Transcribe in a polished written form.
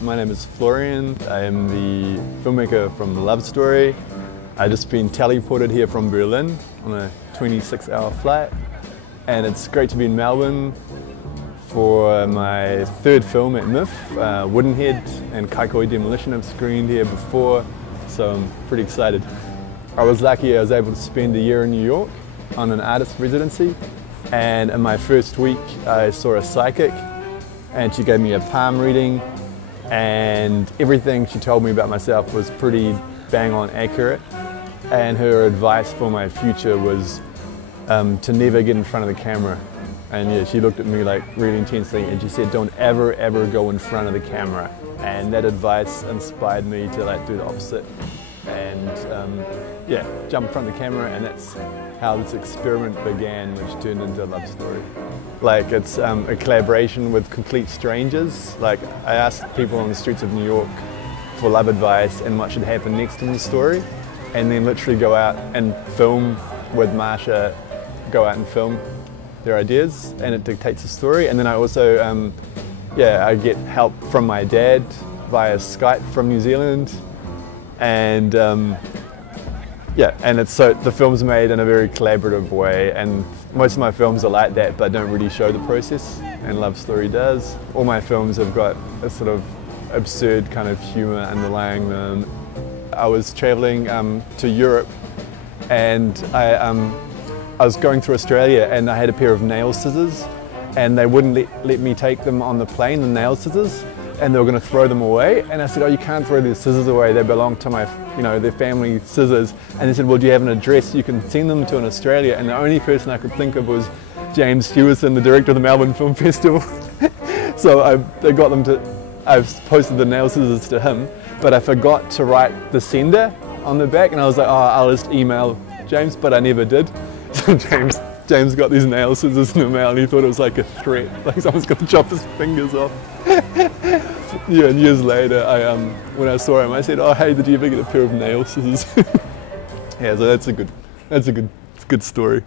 My name is Florian. I am the filmmaker from Love Story. I've just been teleported here from Berlin on a 26-hour flight, and it's great to be in Melbourne for my third film at MIFF. Woodenhead and Kaikoi Demolition have screened here before, so I'm pretty excited. I was lucky I was able to spend a year in New York on an artist residency, and in my first week I saw a psychic and she gave me a palm reading, and everything she told me about myself was pretty bang on accurate, and her advice for my future was to never get in front of the camera. And yeah, she looked at me like really intensely and she said, don't ever go in front of the camera. And that advice inspired me to like do the opposite and yeah, jump in front of the camera, and that's how this experiment began, which turned into a love story. Like, it's a collaboration with complete strangers. Like, I asked people on the streets of New York for love advice and what should happen next in the story, and then literally go out and film with Masha, go out and film their ideas, and it dictates the story. And then I also, yeah, I get help from my dad via Skype from New Zealand, and yeah, and it's so the film's made in a very collaborative way, and most of my films are like that, but don't really show the process, and Love Story does. All my films have got a sort of absurd kind of humour underlying them. I was travelling to Europe, and I was going through Australia, and I had a pair of nail scissors, and they wouldn't let me take them on the plane, the nail scissors, and they were going to throw them away. And I said, oh, you can't throw these scissors away, they belong to my, you know, their family scissors. And they said, well, do you have an address you can send them to in Australia? And the only person I could think of was James Hewison, the director of the Melbourne Film Festival. So I got them to, I posted the nail scissors to him, but I forgot to write the sender on the back, and I was like, oh, I'll just email James, but I never did. So James got these nail scissors in the mail, and he thought it was like a threat, like someone's going to chop his fingers off. Yeah, and years later, when I saw him, I said, oh, hey, did you ever get a pair of nail scissors? Yeah, so that's a good story.